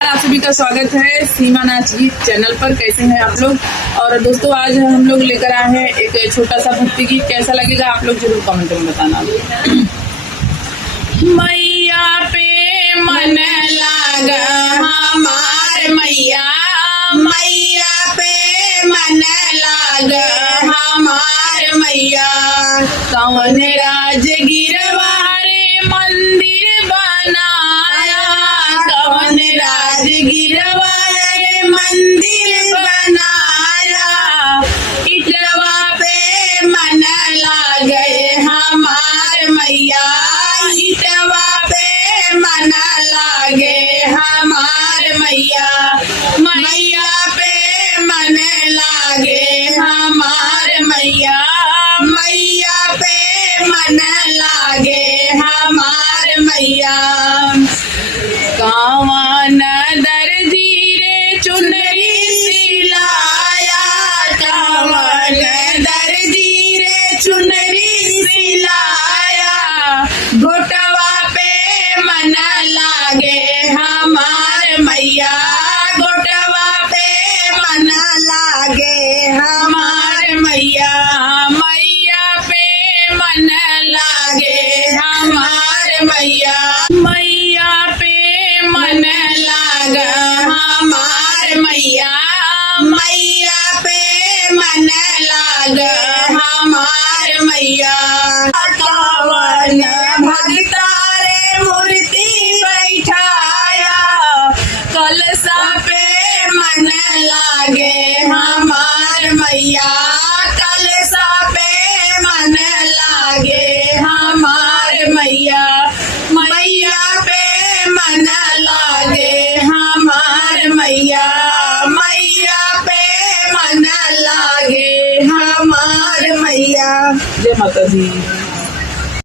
आप सभी का स्वागत है सीमा नाच गीत चैनल पर। कैसे हैं आप लोग? और दोस्तों आज हम लोग लेकर आए हैं एक छोटा सा भक्ति गीत। कैसा लगेगा आप लोग जरूर कमेंट में बताना। मैया पे मन लागा हमार मैया, मैया पे मन लागा हमार मैया। कौन राजगीर वारे मंदिर बनाया, कौन राजगीर वारे मंदिर बनाया। इटवा पे मन लागे हमार मैया, इटवा पे मन लागे हमार मैया। मैया पे मन लागे हमार मैया, मैया पे मन लागे हमार मैया। कौन दर्जी रे चुनरी सिलाया, कौन दर्जी रे चुनरी सिलाया। घोटवा पे मन लागे हमार मैया, घोटवा पे मन लागे हमार मैया। मैया पे मन लागे हमार मैया, मैया पे मन लागा हमार मैया, मैया पे मन लागा हमार मैया। कौन भगता रे मूर्ति बैठाया, कलशा पे मन लागे हमार मैया, कलशा पे मन लागे हमार मैया। मैया पे मन लागे हमार मैया, मैया पे मन लागे हमार मैया। जय माता दी।